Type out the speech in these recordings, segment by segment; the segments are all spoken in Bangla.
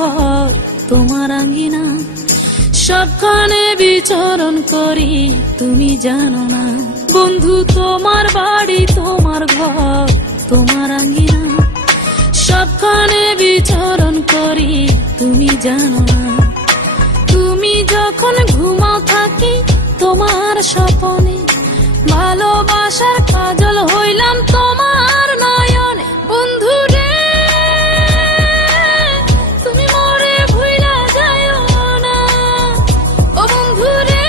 ঘর তোমার আঙ্গিনা, সবখানে বিচরণ করি তুমি জানো না। বন্ধু তোমার বাড়ি তোমার ঘর তোমার আঙ্গিনা, সবখানে বিচরণ করি তুমি জানো না। তুমি যখন ঘুমাও থাকি তোমার স্বপনে, ভালোবাসার কাজল হইলাম তোমার নয়নে। বন্ধু রে তুমি মরে ভুইলা যাইও না, ও বন্ধু রে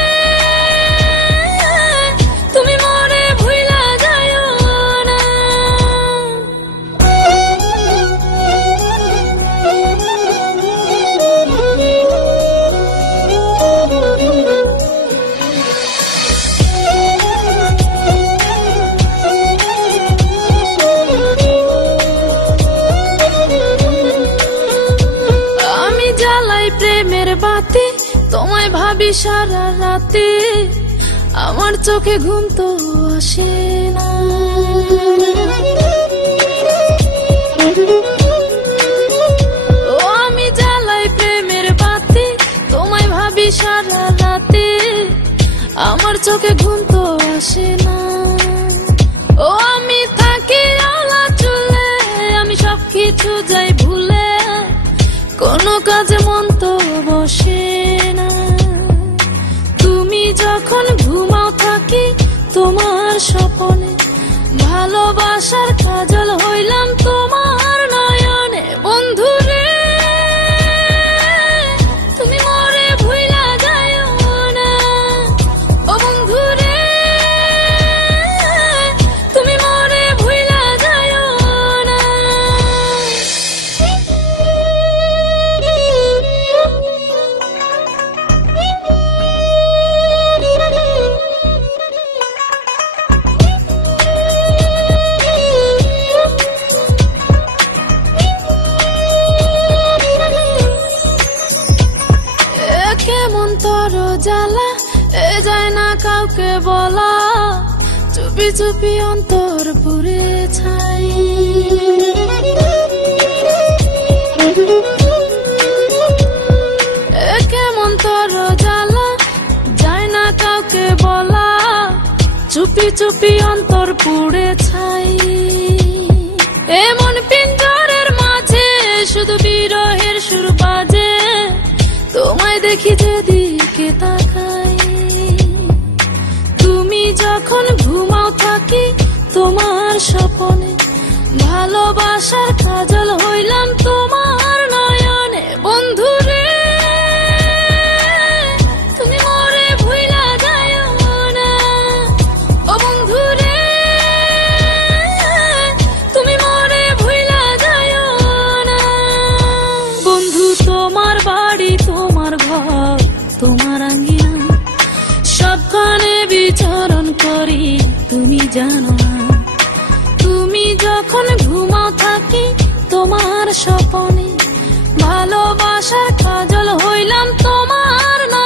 তুমি মরে ভুইলা যাইও না। প্রেমের বাতি তোমায় ভাবি সারা রাতে, আমার চোখে ঘুম তো আসে না। ও আমি জ্বালাই প্রেমের বাতি তোমায় ভাবি সারা রাতে, আমার চোখে ঘুম তো আসে না। ও আমি থাকি আলা চুলে, আমি সবকিছু যাই ভুলে, কোনো কাজে মন তো বসে না। তুমি যখন ঘুমাও থাকি তোমার স্বপনে, ভালোবাসার কাজল হইলাম তোমার নয়নে। বন্ধু রে তুমি মরে ভুইলা যাইও না, ও বন্ধু রে তুমি মরে ভুইলা যাইও না। কেমন তোর জ্বালা এ যায় না কাউকে বলা, চুপি চুপি অন্তর পুরে ছাই। কেমন তোর জ্বালা যায় না কাউকে বলা, চুপি চুপি অন্তর পুড়ে ছাই। এমন পিঞ্জরের মাঝে শুধু বিরহের সুর বাজে, তোমায় দেখি যেদিকে তাকাই। তুমি যখন ঘুমাও থাকি তোমার স্বপনে, ভালোবাসার কাজল হইলাম তোমার নয়নে। বন্ধু রে তুমি মরে ভুইলা যাইও না, ও বন্ধু রে তুমি মরে ভুইলা যাইও না। বন্ধু তোমার বাড়ি তোমার ঘর তোমার আঙ্গিনা, সবখানে বিচরণ করি তুমি জানো না। তুমি যখন ঘুমাও থাকি তোমার স্বপনে, ভালোবাসার কাজল হইলাম তোমার না।